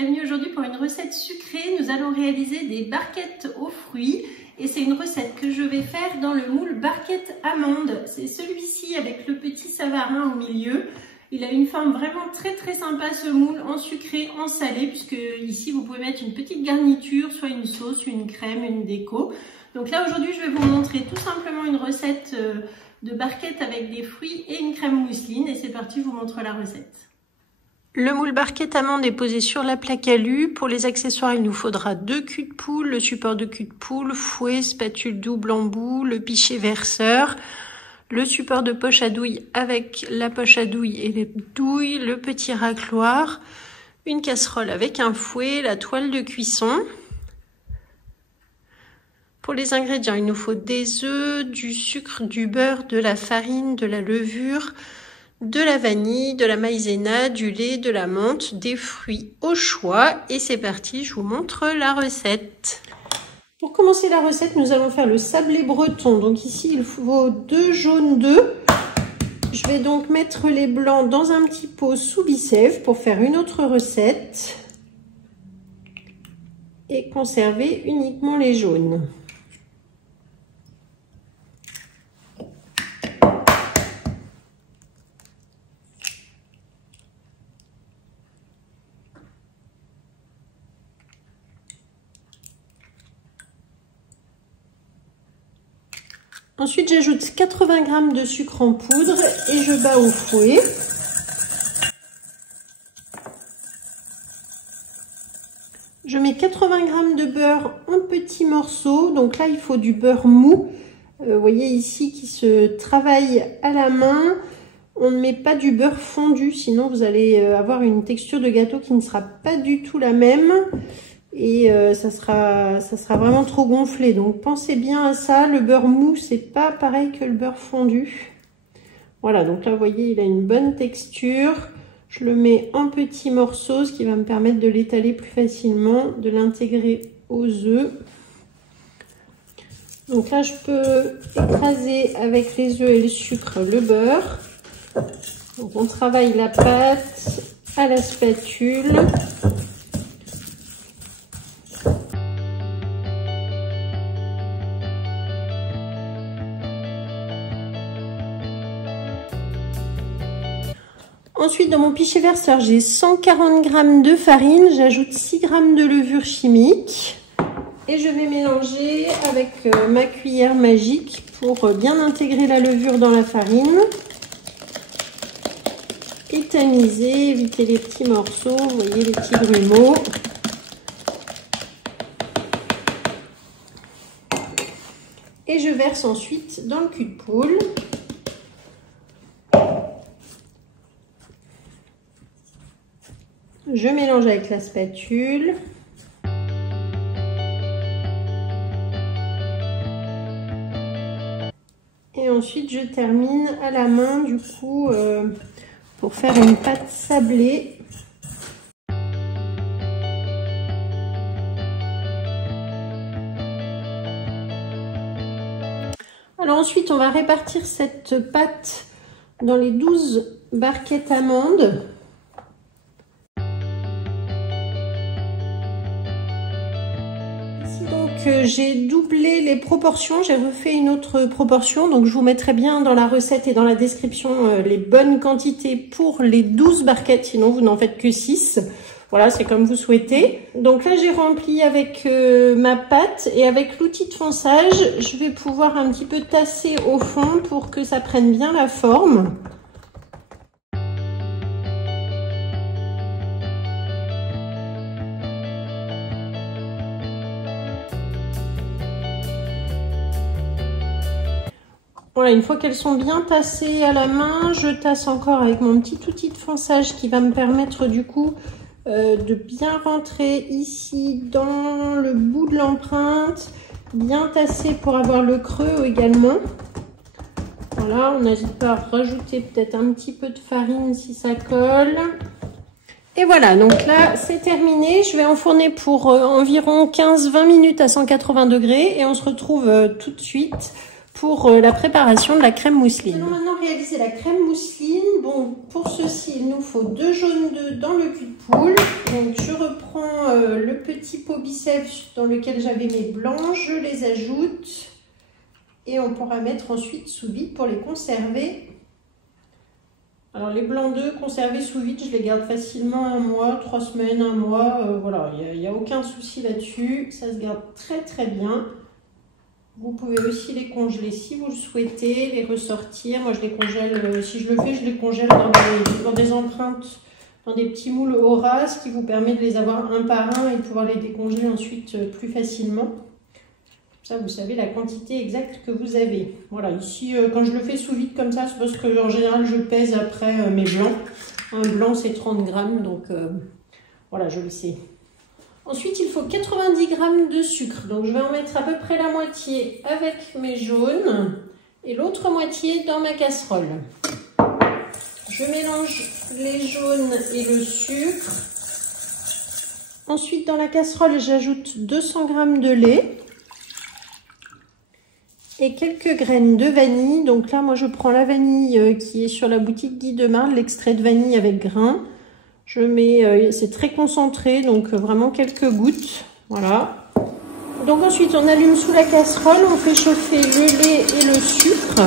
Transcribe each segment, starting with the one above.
bienvenue aujourd'hui pour une recette sucrée. Nous allons réaliser des barquettes aux fruits et c'est une recette que je vais faire dans le moule barquette amande. C'est celui-ci avec le petit savarin au milieu. Il a une forme vraiment très sympa ce moule, en sucré, en salé, puisque ici vous pouvez mettre une petite garniture, soit une sauce, une crème, une déco. Donc là aujourd'hui je vais vous montrer tout simplement une recette de barquette avec des fruits et une crème mousseline et c'est parti, je vous montre la recette. Le moule barquette amande est posé sur la plaque alu. Pour les accessoires, il nous faudra 2 culs de poule, le support de cul de poule, fouet, spatule double embout, le pichet verseur, le support de poche à douille avec la poche à douille et les douilles, le petit racloir, une casserole avec un fouet, la toile de cuisson. Pour les ingrédients, il nous faut des œufs, du sucre, du beurre, de la farine, de la levure, de la vanille, de la maïzena, du lait, de la menthe, des fruits au choix. Et c'est parti, je vous montre la recette. Pour commencer la recette, nous allons faire le sablé breton. Donc ici, il faut 2 jaunes d'œufs. Je vais donc mettre les blancs dans un petit pot sous bicève pour faire une autre recette. Et conserver uniquement les jaunes. Ensuite, j'ajoute 80 g de sucre en poudre et je bats au fouet. Je mets 80 g de beurre en petits morceaux. Donc là, il faut du beurre mou. Vous voyez ici qui se travaille à la main. On ne met pas du beurre fondu, sinon vous allez avoir une texture de gâteau qui ne sera pas du tout la même. Et ça sera vraiment trop gonflé, donc pensez bien à ça. Le beurre mou, c'est pas pareil que le beurre fondu. Voilà, donc là vous voyez, il a une bonne texture. Je le mets en petits morceaux, ce qui va me permettre de l'étaler plus facilement, de l'intégrer aux œufs. Donc là je peux écraser avec les œufs et le sucre le beurre. Donc on travaille la pâte à la spatule. Ensuite, dans mon pichet verseur, j'ai 140 g de farine, j'ajoute 6 g de levure chimique et je vais mélanger avec ma cuillère magique pour bien intégrer la levure dans la farine et tamiser, éviter les petits morceaux, vous voyez les petits grumeaux. Et je verse ensuite dans le cul de poule. Je mélange avec la spatule. Et ensuite, je termine à la main, du coup, pour faire une pâte sablée. Alors ensuite, on va répartir cette pâte dans les 12 barquettes amandes. J'ai doublé les proportions, j'ai refait une autre proportion, donc je vous mettrai bien dans la recette et dans la description les bonnes quantités pour les 12 barquettes, sinon vous n'en faites que 6. Voilà, c'est comme vous souhaitez. Donc là, j'ai rempli avec ma pâte et avec l'outil de fonçage, je vais pouvoir un petit peu tasser au fond pour que ça prenne bien la forme. Voilà, une fois qu'elles sont bien tassées à la main, je tasse encore avec mon petit outil de fonçage qui va me permettre du coup de bien rentrer ici dans le bout de l'empreinte, bien tasser pour avoir le creux également. Voilà, on n'hésite pas à rajouter peut-être un petit peu de farine si ça colle. Et voilà, donc là c'est terminé. Je vais enfourner pour environ 15-20 minutes à 180 degrés et on se retrouve tout de suite pour la préparation de la crème mousseline. Nous allons maintenant réaliser la crème mousseline. Bon, pour ceci, il nous faut 2 jaunes d'œufs dans le cul de poule. Donc, je reprends le petit pot biceps dans lequel j'avais mes blancs, je les ajoute et on pourra mettre ensuite sous vide pour les conserver. Alors, les blancs d'œufs conservés sous vide, je les garde facilement 1 mois, 3 semaines, 1 mois. Voilà, il n'y a aucun souci là-dessus. Ça se garde très bien. Vous pouvez aussi les congeler si vous le souhaitez, les ressortir. Moi, je les congèle, si je le fais, je les congèle dans des empreintes, dans des petits moules Aura, ce qui vous permet de les avoir un par un et de pouvoir les décongeler ensuite plus facilement. Comme ça, vous savez la quantité exacte que vous avez. Voilà, ici, quand je le fais sous vide comme ça, c'est parce qu'en général, je pèse après mes blancs. Un blanc, c'est 30 grammes, donc voilà, je le sais. Ensuite, il faut 90 g de sucre. Donc, je vais en mettre à peu près la moitié avec mes jaunes et l'autre moitié dans ma casserole. Je mélange les jaunes et le sucre. Ensuite, dans la casserole, j'ajoute 200 g de lait et quelques graines de vanille. Donc là, moi, je prends la vanille qui est sur la boutique Guy de Marle, l'extrait de vanille avec grains. Je mets, c'est très concentré, donc vraiment quelques gouttes, voilà. Donc ensuite, on allume sous la casserole, on fait chauffer le lait et le sucre.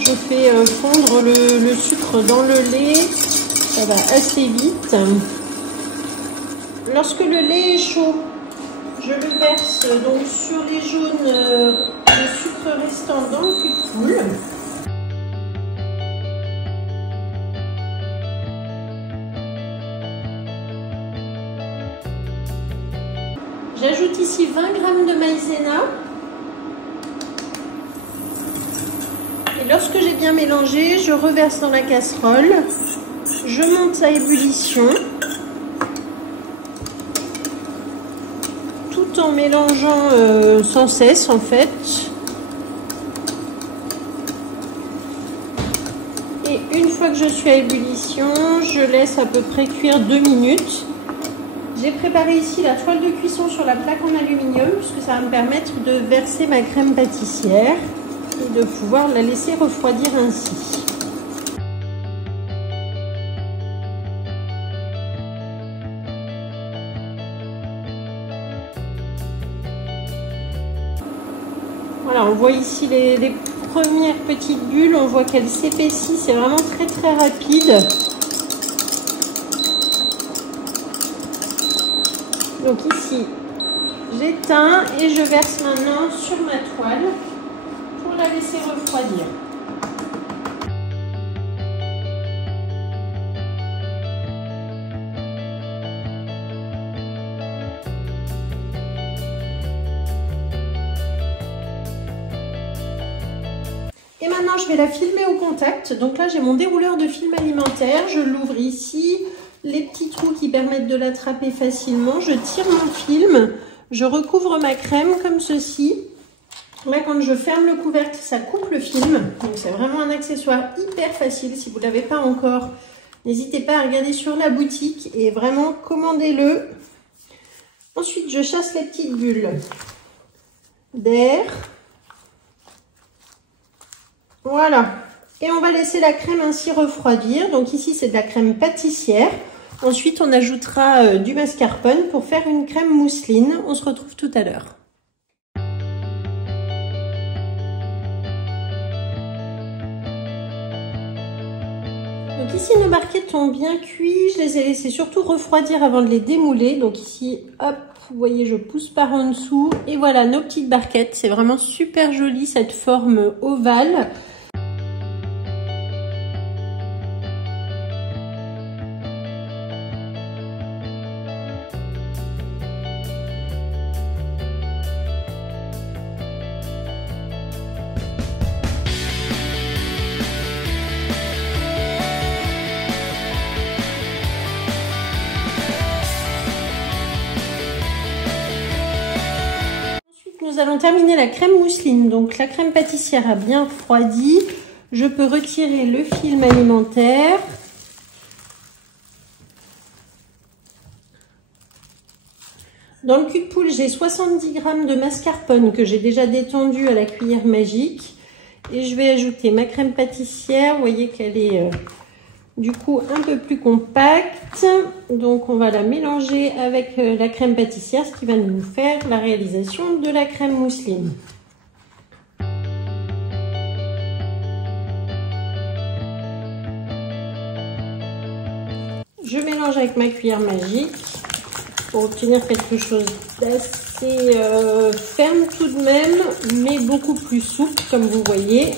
Je fais fondre le sucre dans le lait, ça va assez vite. Lorsque le lait est chaud, je le verse donc sur les jaunes, le sucre restant dans le cul de poule. J'ajoute ici 20 g de maïzena. Et lorsque j'ai bien mélangé, je reverse dans la casserole. Je monte à ébullition. Tout en mélangeant sans cesse en fait. Et une fois que je suis à ébullition, je laisse à peu près cuire 2 minutes. J'ai préparé ici la toile de cuisson sur la plaque en aluminium puisque ça va me permettre de verser ma crème pâtissière et de pouvoir la laisser refroidir ainsi. Voilà, on voit ici les premières petites bulles, on voit qu'elles s'épaississent, c'est vraiment très rapide. Donc ici, j'éteins et je verse maintenant sur ma toile pour la laisser refroidir. Et maintenant, je vais la filmer au contact. Donc là, j'ai mon dérouleur de film alimentaire. Je l'ouvre ici. Les petits trous qui permettent de l'attraper facilement. Je tire mon film, je recouvre ma crème comme ceci. Là, quand je ferme le couvercle, ça coupe le film. Donc, c'est vraiment un accessoire hyper facile. Si vous ne l'avez pas encore, n'hésitez pas à regarder sur la boutique et vraiment commandez-le. Ensuite, je chasse les petites bulles d'air. Voilà. Et on va laisser la crème ainsi refroidir. Donc ici, c'est de la crème pâtissière. Ensuite, on ajoutera du mascarpone pour faire une crème mousseline. On se retrouve tout à l'heure. Donc ici, nos barquettes ont bien cuit. Je les ai laissées surtout refroidir avant de les démouler. Donc ici, hop, vous voyez, je pousse par en dessous. Et voilà, nos petites barquettes. C'est vraiment super joli, cette forme ovale. Nous allons terminer la crème mousseline. Donc la crème pâtissière a bien refroidi. Je peux retirer le film alimentaire. Dans le cul de poule, j'ai 70 g de mascarpone que j'ai déjà détendu à la cuillère magique. Et je vais ajouter ma crème pâtissière. Vous voyez qu'elle est du coup un peu plus compacte. Donc on va la mélanger avec la crème pâtissière, ce qui va nous faire la réalisation de la crème mousseline. Je mélange avec ma cuillère magique pour obtenir quelque chose d'assez ferme tout de même, mais beaucoup plus souple comme vous voyez.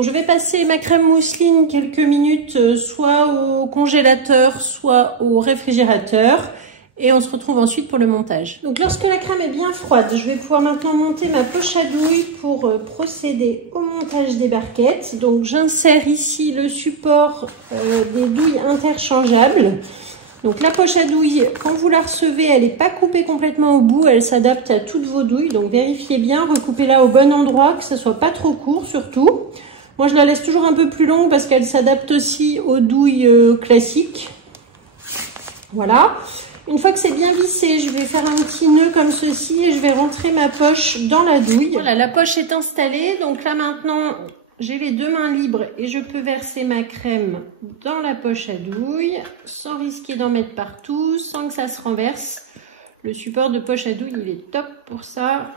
Je vais passer ma crème mousseline quelques minutes soit au congélateur, soit au réfrigérateur. Et on se retrouve ensuite pour le montage. Donc lorsque la crème est bien froide, je vais pouvoir maintenant monter ma poche à douille pour procéder au montage des barquettes. Donc j'insère ici le support des douilles interchangeables. Donc la poche à douille, quand vous la recevez, elle n'est pas coupée complètement au bout, elle s'adapte à toutes vos douilles. Donc vérifiez bien, recoupez-la au bon endroit, que ça soit pas trop court surtout. Moi je la laisse toujours un peu plus longue parce qu'elle s'adapte aussi aux douilles classiques. Voilà. Une fois que c'est bien vissé, je vais faire un petit nœud comme ceci et je vais rentrer ma poche dans la douille. Voilà, la poche est installée. Donc là maintenant, j'ai les deux mains libres et je peux verser ma crème dans la poche à douille sans risquer d'en mettre partout, sans que ça se renverse. Le support de poche à douille, il est top pour ça.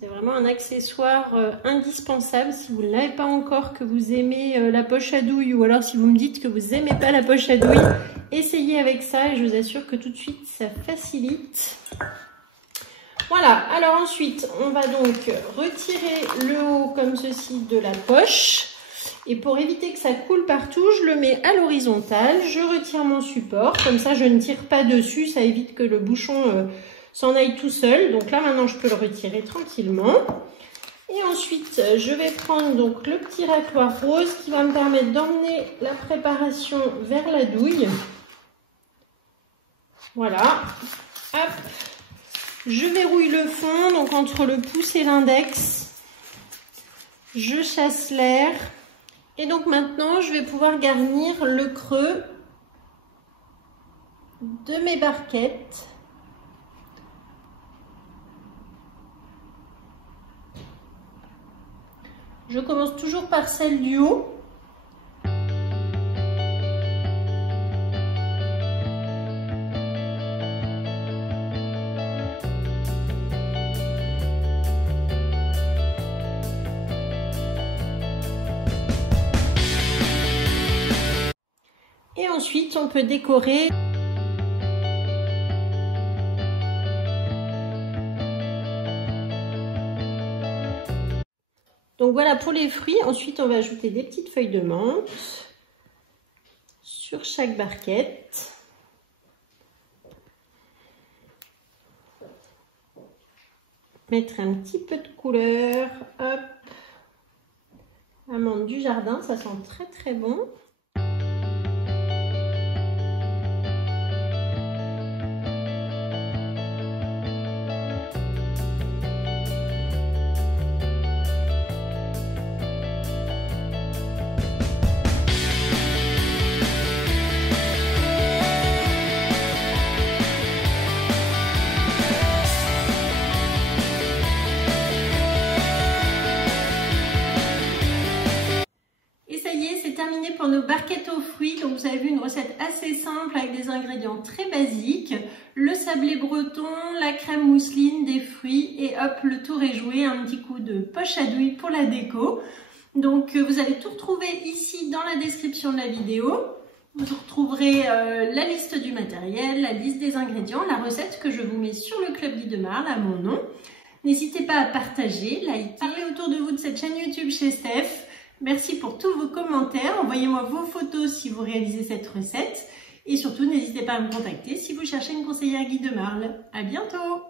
C'est vraiment un accessoire indispensable. Si vous ne l'avez pas encore, que vous aimez la poche à douille, ou alors si vous me dites que vous n'aimez pas la poche à douille, essayez avec ça et je vous assure que tout de suite, ça facilite. Voilà, alors ensuite, on va donc retirer le haut comme ceci de la poche. Et pour éviter que ça coule partout, je le mets à l'horizontale. Je retire mon support, comme ça je ne tire pas dessus, ça évite que le bouchon s'en aille tout seul. Donc là maintenant je peux le retirer tranquillement. Et ensuite je vais prendre donc le petit racloir rose qui va me permettre d'emmener la préparation vers la douille. Voilà. Hop. Je verrouille le fond, donc entre le pouce et l'index. Je chasse l'air. Et donc maintenant je vais pouvoir garnir le creux de mes barquettes. Je commence toujours par celle du haut. Et ensuite, on peut décorer. Donc voilà pour les fruits. Ensuite, on va ajouter des petites feuilles de menthe sur chaque barquette. Mettre un petit peu de couleur. Hop. Amande du jardin, ça sent très très bon. Terminé pour nos barquettes aux fruits. Donc vous avez vu une recette assez simple avec des ingrédients très basiques, le sablé breton, la crème mousseline, des fruits et hop, le tour est joué. Un petit coup de poche à douille pour la déco. Donc vous allez tout retrouver ici dans la description de la vidéo. Vous retrouverez la liste du matériel, la liste des ingrédients, la recette que je vous mets sur le Club Guy de Marle à mon nom. N'hésitez pas à partager, liker, parler autour de vous de cette chaîne YouTube chez Steph. Merci pour tous vos commentaires, envoyez-moi vos photos si vous réalisez cette recette et surtout n'hésitez pas à me contacter si vous cherchez une conseillère Guy de Marle. À bientôt!